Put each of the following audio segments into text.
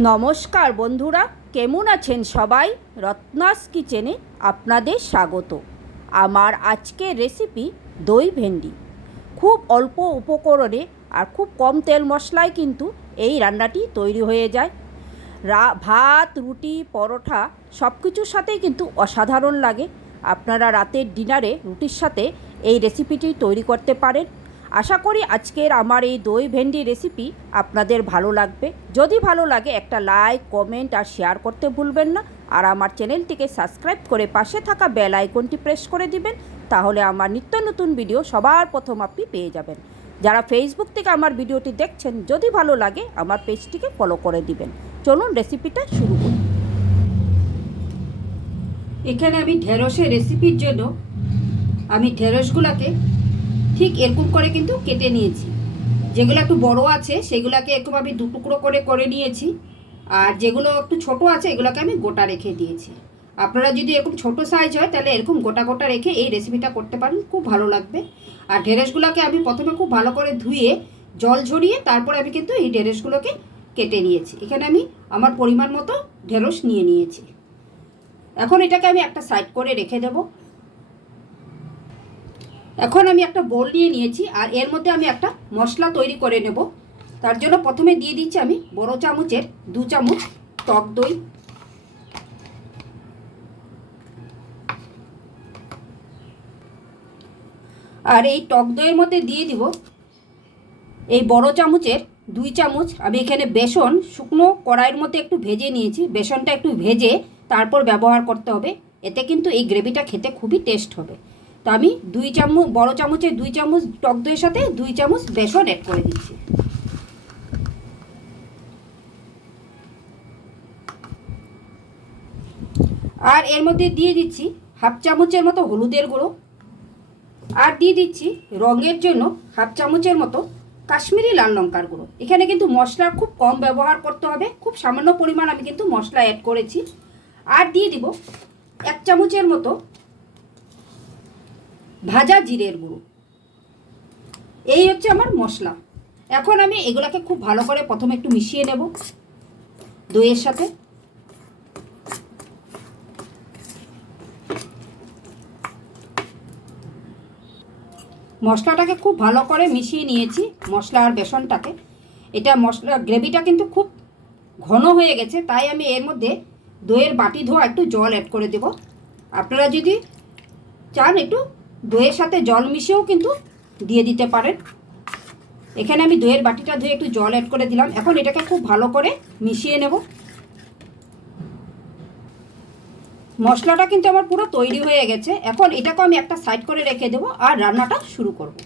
নমস্কার বন্ধুরা, কেমন আছেন সবাই? রত্নাস কিচেনে আপনাদের স্বাগত। আমার আজকের রেসিপি দই ভেন্ডি। খুব অল্প উপকরণে আর খুব কম তেল মশলায় কিন্তু এই রান্নাটি তৈরি হয়ে যায়। রা, ভাত, রুটি, পরোটা সব কিছুর সাথেই কিন্তু অসাধারণ লাগে। আপনারা রাতের ডিনারে রুটির সাথে এই রেসিপিটি তৈরি করতে পারেন। আশা করি আজকের আমার এই দই ভেন্ডি রেসিপি আপনাদের ভালো লাগবে। যদি ভালো লাগে একটা লাইক কমেন্ট আর শেয়ার করতে ভুলবেন না। আর আমার চ্যানেলটিকে সাবস্ক্রাইব করে পাশে থাকা বেল আইকনটি প্রেস করে দিবেন, তাহলে আমার নিত্য নতুন ভিডিও সবার প্রথম আপনি পেয়ে যাবেন। যারা ফেসবুক থেকে আমার ভিডিওটি দেখছেন, যদি ভালো লাগে আমার পেজটিকে ফলো করে দিবেন। চলুন রেসিপিটা শুরু করি। এখানে আমি ঢেঁড়সের রেসিপির জন্য আমি ঢেঁড়সগুলোকে ঠিক এরকম করে কিন্তু কেটে নিয়েছি। যেগুলো একটু বড় আছে, সেগুলোকে এরকম আমি দু টুকরো করে করে নিয়েছি। আর যেগুলো একটু ছোট আছে, এগুলোকে আমি গোটা রেখে দিয়েছি। আপনারা যদি এরকম ছোট সাইজ হয়, তাহলে এরকম গোটা গোটা রেখে এই রেসিপিটা করতে পারেন, খুব ভালো লাগবে। আর ঢেঁড়সগুলোকে আমি প্রথমে খুব ভালো করে ধুয়ে, জল ঝরিয়ে তারপর আমি কিন্তু এই ঢেঁড়সগুলোকে কেটে নিয়েছি। এখানে আমি আমার পরিমাণ মতো ঢেঁড়স নিয়ে নিয়েছি। এখন এটাকে আমি একটা সাইড করে রেখে দেবো। এখন আমি একটা বোল নিয়ে নিয়েছি, আর এর মধ্যে আমি একটা মশলা তৈরি করে নেব। তার জন্য প্রথমে দিয়ে দিচ্ছি আমি বড় চামচের দু চামচ টক দই। আর এই টক দইয়ের মধ্যে দিয়ে দিব এই বড় চামচের দুই চামচ। আমি এখানে বেসন, শুকনো কড়াইয়ের মধ্যে একটু ভেজে নিয়েছি। বেসনটা একটু ভেজে তারপর ব্যবহার করতে হবে। এতে কিন্তু এই গ্রেভিটা খেতে খুবই টেস্ট হবে। তো আমি দুই চামচ, বড় চামচের দুই চামচ টক দইয়ের সাথে দুই চামচ বেসন অ্যাড করে দিচ্ছি। আর এর মধ্যে দিয়ে দিচ্ছি হাফ চামচের মতো হলুদের গুঁড়ো। আর দিয়ে দিচ্ছি রঙের জন্য হাফ চামচের মতো কাশ্মীরি লাল লঙ্কার গুঁড়ো। এখানে কিন্তু মশলা খুব কম ব্যবহার করতে হবে, খুব সামান্য পরিমাণ আমি কিন্তু মশলা অ্যাড করেছি। আর দিয়ে দিব এক চামচের মতো ভাজা জিরের গুঁড়ো। এই হচ্ছে আমার মশলা। এখন আমি এগুলাকে খুব ভালো করে প্রথমে একটু মিশিয়ে নেব দইয়ের সাথে। মশলাটাকে খুব ভালো করে মিশিয়ে নিয়েছি মশলা আর বেসনটাকে। এটা মশলা গ্রেভিটা কিন্তু খুব ঘন হয়ে গেছে, তাই আমি এর মধ্যে দইয়ের বাটি ধোয়া একটু জল অ্যাড করে দেব। আপনারা যদি চান একটু দইয়ের সাথে জল মিশিয়েও কিন্তু দিয়ে দিতে পারেন। এখানে আমি দইয়ের বাটিটা ধুয়ে একটু জল অ্যাড করে দিলাম। এখন এটাকে খুব ভালো করে মিশিয়ে নেব। মশলাটা কিন্তু আমার পুরো তৈরি হয়ে গেছে। এখন এটাকে আমি একটা সাইড করে রেখে দেবো আর রান্নাটা শুরু করব।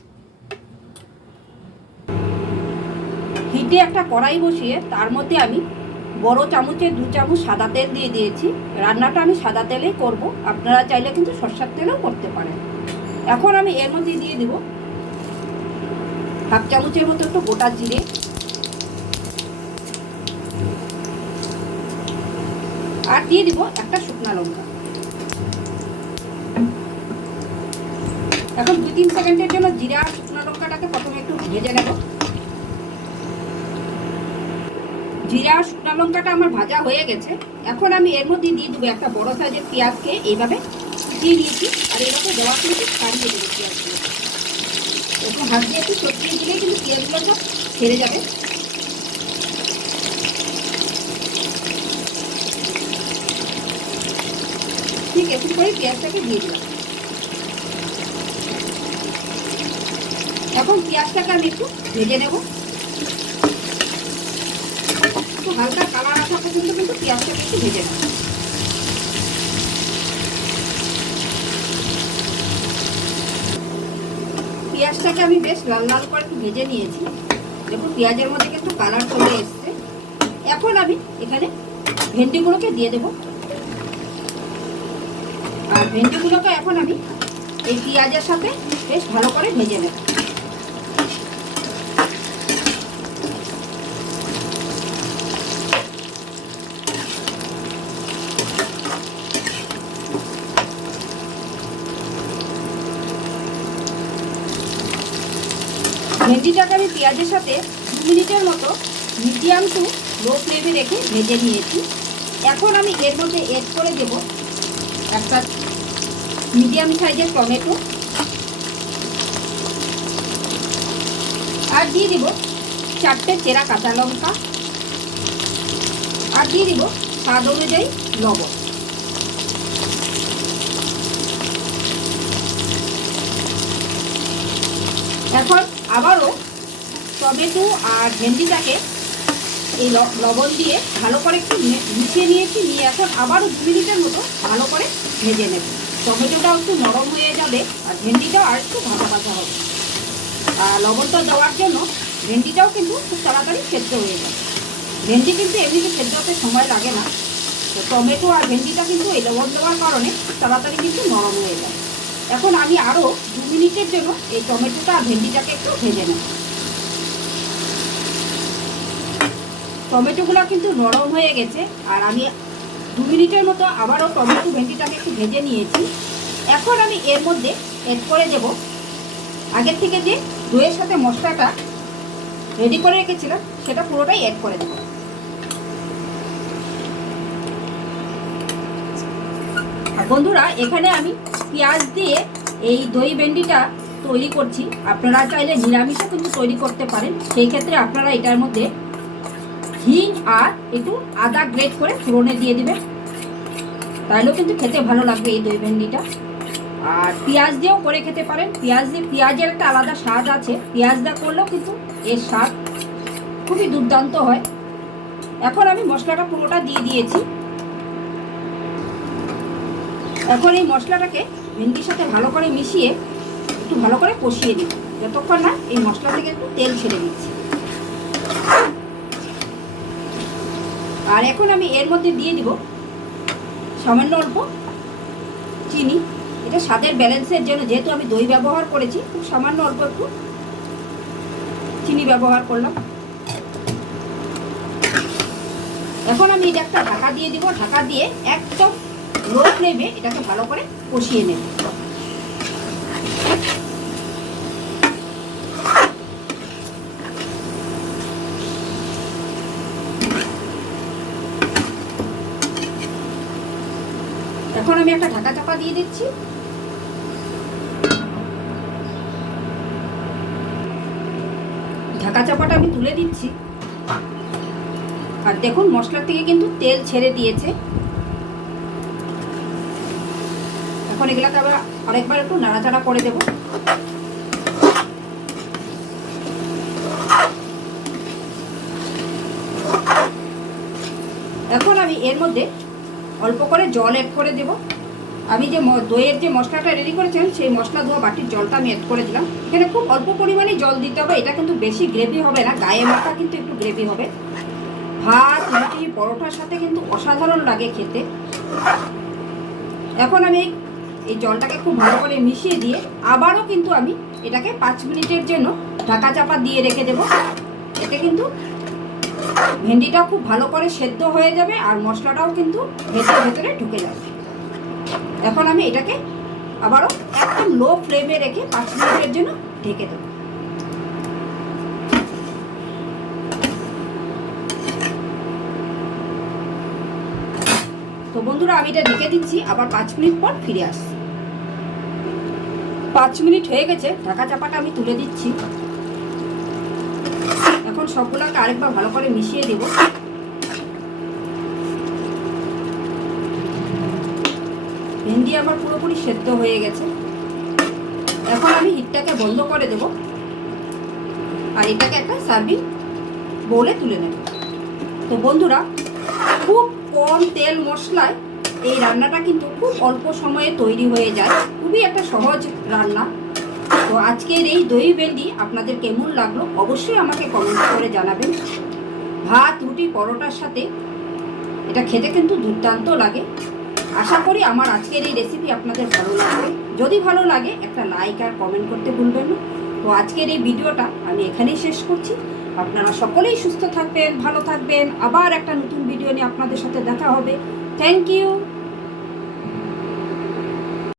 হিটে একটা কড়াই বসিয়ে তার মধ্যে আমি বড় চামচে দু চামচ সাদা তেল দিয়ে দিয়েছি। রান্নাটা আমি সাদা তেলেই করব। আপনারা চাইলে কিন্তু সর্ষার তেলেও করতে পারেন। এখন আমি এর মধ্যে দিয়ে দেব হাফ চামচের মতো একটু গোটা জিরে। আর দিয়ে দিব একটা শুকনা লঙ্কা। এখন দুই তিন সেকেন্ডের জন্য জিরা আর শুকনা লঙ্কাটাকে প্রথমে একটু ভেজে নেব। জিরা আর শুকনা লঙ্কাটা আমার ভাজা হয়ে গেছে। এখন আমি এর মধ্যে দিয়ে দেবো একটা বড় সাইজের পেঁয়াজকে। এইভাবে দিয়ে দিয়েছি। আর দেওয়া কিন্তু ছাড়িয়ে দেবো পেঁয়াজগুলো এরকম হাত দিয়ে একটু সত্যিয়ে দিলেই কিন্তু পেঁয়াজগুলো সব ছেড়ে যাবে। ঠিক এরকম করে পেঁয়াজটাকে দিয়ে দিলাম। এখন পেঁয়াজটাকে আমি একটু ভেজে নেব। একটু হালকা কালার আসা পর্যন্ত কিন্তু পেঁয়াজটাকে একটু ভেজে নেব। পেঁয়াজটাকে আমি বেশ লাল লাল করে একটু ভেজে নিয়েছি। দেখুন, পেঁয়াজের মধ্যে কিন্তু কালার চলে এসছে। এখন আমি এখানে ভেন্ডিগুলোকে দিয়ে দেব। আর ভেন্ডিগুলোকে এখন আমি এই পেঁয়াজের সাথে বেশ ভালো করে ভেজে নেব। ভেন্ডিটাকে আমি পেঁয়াজের সাথে দু মিনিটের মতো মিডিয়াম টু লো ফ্লেমে রেখে ভেজে নিয়েছি। এখন আমি এর মধ্যে এড করে দেব একটা মিডিয়াম সাইজের টমেটো। আর দিয়ে দিব চারটে চেরা কাঁচা লঙ্কা। আর দিয়ে দিব স্বাদ অনুযায়ী লবণ। এখন আবারও টমেটো আর ভেন্ডিটাকে এই লবণ দিয়ে ভালো করে একটু মিশিয়ে নিয়েছি, নিয়ে এখন আবারও দু মিনিটের মতো ভালো করে ভেজে নেব। টমেটোটাও একটু নরম হয়ে যাবে আর ভেন্ডিটাও আর একটু ভাজা ভাজা হবে। আর লবণটা দেওয়ার জন্য ভেন্ডিটাও কিন্তু খুব তাড়াতাড়ি সেদ্ধ হয়ে যাবে। ভেন্ডি কিন্তু এমনিতে সেদ্ধ হতে সময় লাগে না। তো টমেটো আর ভেন্ডিটা কিন্তু এই লবণ দেওয়ার কারণে তাড়াতাড়ি কিন্তু নরম হয়ে যায়। এখন আমি আরও দু মিনিটের জন্য এই টমেটোটা আর ভেন্ডিটাকে একটু ভেজে নেব। টমেটোগুলো কিন্তু নরম হয়ে গেছে, আর আমি দু মিনিটের মতো আবারও টমেটো ভেন্ডিটাকে একটু ভেজে নিয়েছি। এখন আমি এর মধ্যে এড করে দেব। আগের থেকে যে দইয়ের সাথে মশলাটা রেডি করে রেখেছিলাম, সেটা পুরোটাই অ্যাড করে দেবো। বন্ধুরা, এখানে আমি পেঁয়াজ দিয়ে এই দই ভেন্ডিটা তৈরি করছি। আপনারা চাইলে নিরামিষও কিন্তু তৈরি করতে পারেন। সেই ক্ষেত্রে আপনারা এটার মধ্যে হিং আর একটু আদা গ্রেট করে ফোড়নে দিয়ে দেবেন। তাহলেও কিন্তু খেতে ভালো লাগবে এই দই ভেন্ডিটা। আর পেঁয়াজ দিয়েও করে খেতে পারেন। পেঁয়াজ দিয়ে পেঁয়াজের একটা আলাদা স্বাদ আছে। পেঁয়াজ দা করলেও কিন্তু এর স্বাদ খুবই দুর্দান্ত হয়। এখন আমি মশলাটা পুরোটা দিয়ে দিয়েছি। এখন এই মশলাটাকে ভেন্ডির সাথে ভালো করে মিশিয়ে একটু ভালো করে কষিয়ে দিই যতক্ষণ না এই মশলা থেকে একটু তেল ছেড়ে দিচ্ছি। আর এখন আমি এর মধ্যে দিয়ে দিব সামান্য অল্প চিনি। এটা স্বাদের ব্যালেন্সের জন্য, যেহেতু আমি দই ব্যবহার করেছি, খুব সামান্য অল্প একটু চিনি ব্যবহার করলাম। এখন আমি এটা একটা ঢাকা দিয়ে দিব। ঢাকা দিয়ে একদম লো ফ্লেমে এটাকে ভালো করে কষিয়ে নেবে। এখন আমি একটা ঢাকা চাপা দিয়ে দিচ্ছি। ঢাকা চাপাটা আমি তুলে দিচ্ছি। আর দেখুন, মশলার থেকে কিন্তু তেল ছেড়ে দিয়েছে। এখন এগুলাকে আবার আরেকবার একটু নাড়াচাড়া করে দেব। এখন আমি এর মধ্যে অল্প করে জল অ্যাড করে দেব। আমি যে দইয়ের যে মশলাটা রেডি করেছেন সেই মশলা ধোয়া বাটির জলটা আমি অ্যাড করে দিলাম। এখানে খুব অল্প পরিমাণে জল দিতে হবে, এটা কিন্তু বেশি গ্রেভি হবে না, গায়ে মাথা কিন্তু একটু গ্রেভি হবে। ভাত রুটি পরোটার সাথে কিন্তু অসাধারণ লাগে খেতে। এখন আমি এই জলটাকে খুব ভালো করে মিশিয়ে দিয়ে আবারও কিন্তু আমি এটাকে পাঁচ মিনিটের জন্য ঢাকা চাপা দিয়ে রেখে দেব। এতে কিন্তু ভেন্ডিটাও খুব ভালো করে সেদ্ধ হয়ে যাবে আর মশলাটাও কিন্তু ভেতরে ভেতরে ঢুকে যাবে। এখন আমি এটাকে আবারও একদম লো ফ্লেমে রেখে পাঁচ মিনিটের জন্য ঢেকে দেবো। তো বন্ধুরা, আমি এটা ঢেকে দিচ্ছি, আবার পাঁচ মিনিট পর ফিরে আসছি। পাঁচ মিনিট হয়ে গেছে, ঢাকা চাপাটা আমি তুলে দিচ্ছি। এখন সবগুলোকে আরেকবার ভালো করে মিশিয়ে দেব। ভেন্ডি আমার পুরোপুরি সেদ্ধ হয়ে গেছে। এখন আমি হিটটাকে বন্ধ করে দেব। আর এটাকে একটা সার্ভিং বলে তুলে নেব। তো বন্ধুরা, খুব কম তেল মশলায় এই রান্নাটা কিন্তু খুব অল্প সময়ে তৈরি হয়ে যায়। খুবই একটা সহজ রান্না। তো আজকের এই দই ভেন্ডি আপনাদের কেমন লাগল অবশ্যই আমাকে কমেন্ট করে জানাবেন। ভাত, রুটি, পরোটার সাথে এটা খেতে কিন্তু দুর্দান্ত লাগে। আশা করি আমার আজকের এই রেসিপি আপনাদের ভালো লাগবে। যদি ভালো লাগে একটা লাইক আর কমেন্ট করতে ভুলবেন না। তো আজকের এই ভিডিওটা আমি এখানেই শেষ করছি। আপনারা সকলেই সুস্থ থাকবেন, ভালো থাকবেন। আবার একটা নতুন ভিডিও নিয়ে আপনাদের সাথে দেখা হবে। Thank you